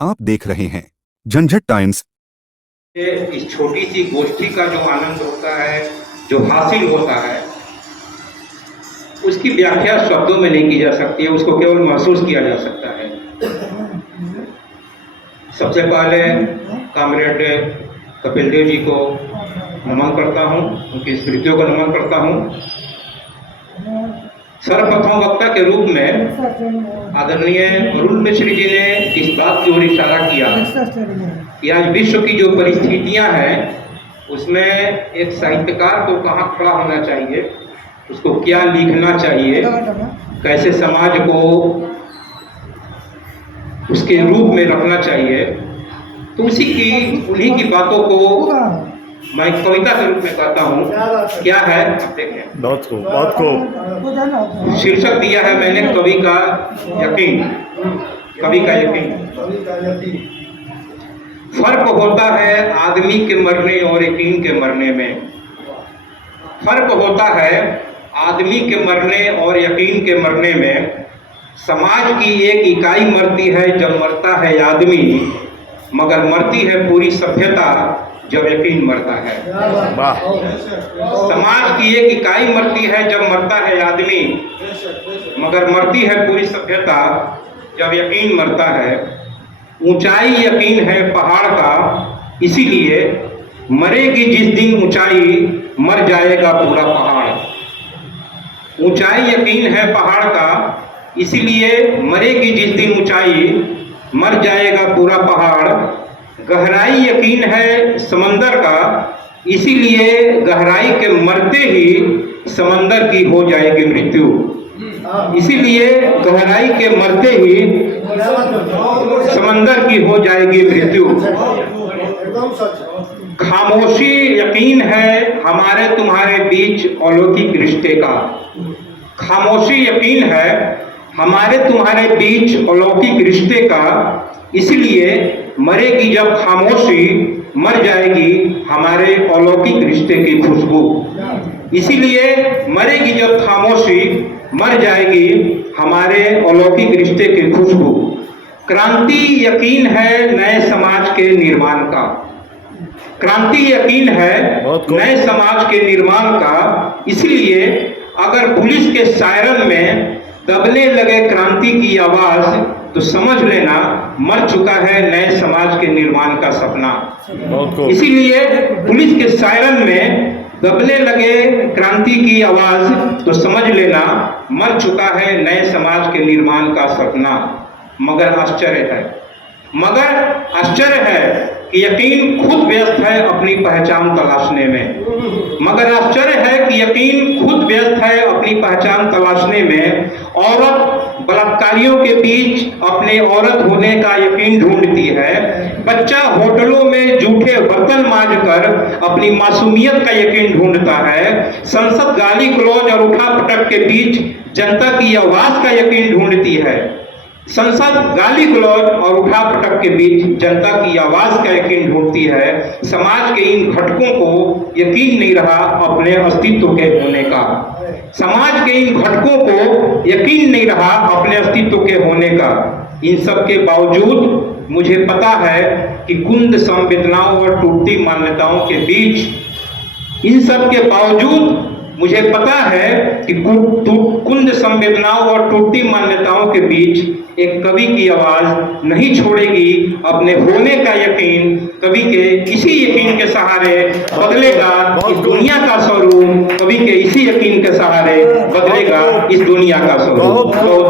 आप देख रहे हैं झंझट टाइम्स। इस छोटी सी गोष्ठी का जो आनंद होता है, जो हासिल होता है, उसकी व्याख्या शब्दों में नहीं की जा सकती है, उसको केवल महसूस किया जा सकता है। सबसे पहले कामरेड कपिल देव जी को नमन करता हूँ, उनकी स्मृतियों को नमन करता हूँ। सर्वप्रथम वक्ता के रूप में आदरणीय अरुण मिश्र जी ने इस बात की ओर इशारा किया कि आज विश्व की जो परिस्थितियां हैं उसमें एक साहित्यकार को कहाँ खड़ा होना चाहिए, उसको क्या लिखना चाहिए, कैसे समाज को उसके रूप में रखना चाहिए। तो उन्हीं की बातों को मैं कविता के रूप में कहता हूँ। क्या है आप देखें, बहुत खूब। शीर्षक दिया है मैंने कवि का यकीन। कवि का यकीन। फर्क होता है आदमी के मरने और यकीन के मरने में। फर्क होता है आदमी के मरने और यकीन के मरने में। समाज की एक इकाई मरती है जब मरता है आदमी, मगर मरती है पूरी सभ्यता जब यकीन मरता है। समाज की एक इकाई मरती है जब मरता है आदमी, मगर मरती है पूरी सभ्यता जब यकीन मरता है। ऊंचाई यकीन है पहाड़ का, इसीलिए मरेगी जिस दिन ऊंचाई, मर जाएगा पूरा पहाड़। ऊंचाई यकीन है पहाड़ का, इसीलिए मरेगी जिस दिन ऊंचाई, मर जाएगा पूरा पहाड़। गहराई यकीन है समंदर का, इसीलिए गहराई के मरते ही समंदर की हो जाएगी मृत्यु। इसीलिए गहराई के मरते ही समंदर की हो जाएगी मृत्यु। खामोशी यकीन है हमारे तुम्हारे बीच अलौकिक रिश्ते का। खामोशी यकीन है हमारे तुम्हारे बीच अलौकिक रिश्ते का, इसलिए मरेगी जब खामोशी, मर जाएगी हमारे अलौकिक रिश्ते की खुशबू। इसीलिए मरेगी जब खामोशी, मर जाएगी हमारे अलौकिक रिश्ते की खुशबू। क्रांति यकीन है नए समाज के निर्माण का। क्रांति यकीन है नए समाज के निर्माण का, इसलिए अगर पुलिस के सायरन में दबने लगे क्रांति की आवाज, तो समझ लेना मर चुका है नए समाज के निर्माण का सपना। इसीलिए पुलिस के सायरन में दबने लगे क्रांति की आवाज, तो समझ लेना मर चुका है नए समाज के निर्माण का सपना। मगर आश्चर्य है कि यकीन खुद व्यस्त है अपनी पहचान तलाशने में। मगर आश्चर्य है कि यकीन खुद व्यस्त है अपनी पहचान तलाशने में। औरत बलात्कारियों के बीच अपने औरत होने का यकीन ढूंढती है। बच्चा होटलों में जूठे बर्तन मांजकर अपनी मासूमियत का यकीन ढूंढता है। संसद गाली गलौज और उठा पटक के बीच जनता की आवाज का यकीन ढूंढती है। संसद गाली गलौज और उठा पटक के बीच जनता की आवाज का यकीन ढूंढती है। समाज के इन घटकों को यकीन नहीं रहा अपने अस्तित्व के होने का। समाज के इन घटकों को यकीन नहीं रहा अपने अस्तित्व के होने का। इन सब के बावजूद मुझे पता है कि कुंद संवेदनाओं और टूटती मान्यताओं के बीच, इन सब के बावजूद मुझे पता है कि कुंद संवेदनाओं और टूटती मान्यताओं के बीच एक कवि की आवाज नहीं छोड़ेगी अपने होने का यकीन। कवि के इसी यकीन के सहारे बदलेगा इस दुनिया का स्वरूप। कवि के इसी यकीन के सहारे बदलेगा इस दुनिया का स्वरूप। बहुत